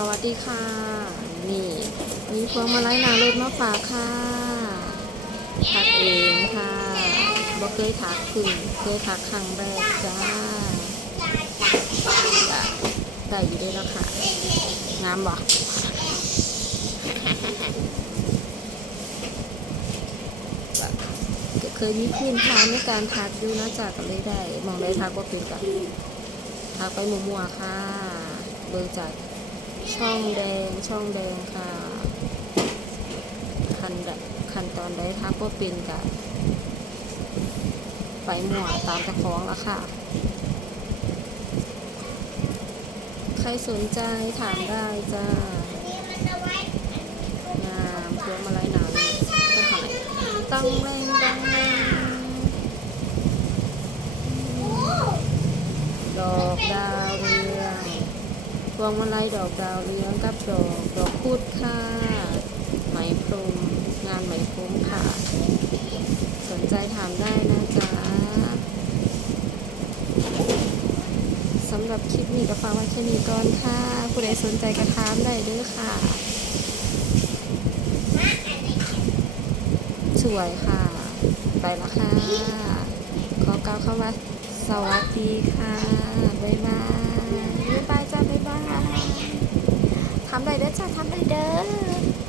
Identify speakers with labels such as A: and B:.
A: สวัสดีค่ะ นี่มีพวงมาลัยนารถมาฝากค่ะถักเองค่ะบ่เคยถักพึ่งเคยถักครั้งแรกจ้าจ้ะได้อยู่ด้แล้วค่ะงามบ่จ้ะก็เคยมีพื้นฐานในการถักอยู่นะจ๊ะก็เลยได้ มองได้ทักว่าเป็นกับทักไปมัวๆค่ะ เบอร์จาก ช่องแดงช่องแดงค่ะคันดคันตอนได้ทักว่าเป็นกับไปหมั่วตามตะคองแล้วค่ะ ใครสนใจถามได้จ้างามพวงมาลัยหนาวนี่ก็หายตั้งแรงตั้งแรงดอกดาว พวงมาลัยดอกดาวเรืองกับดอกดอกพุดค่ะไหมพรมงานไหมพรมค่ะ สนใจถามได้นะจ๊ะสำหรับคลิปนี้ก็ฝากไว้แค่นี้ก่อนค่ะ ผู้ใดสนใจก็ถามได้เด้อค่ะ สวยค่ะ ไปละค่ะ ขอกล่าวคำว่าสวัสดีค่ะ บ๊ายบาย บ๊ายบายจ้า บ๊ายบาย ทำได้เด้อจ้า ทำได้เด้อ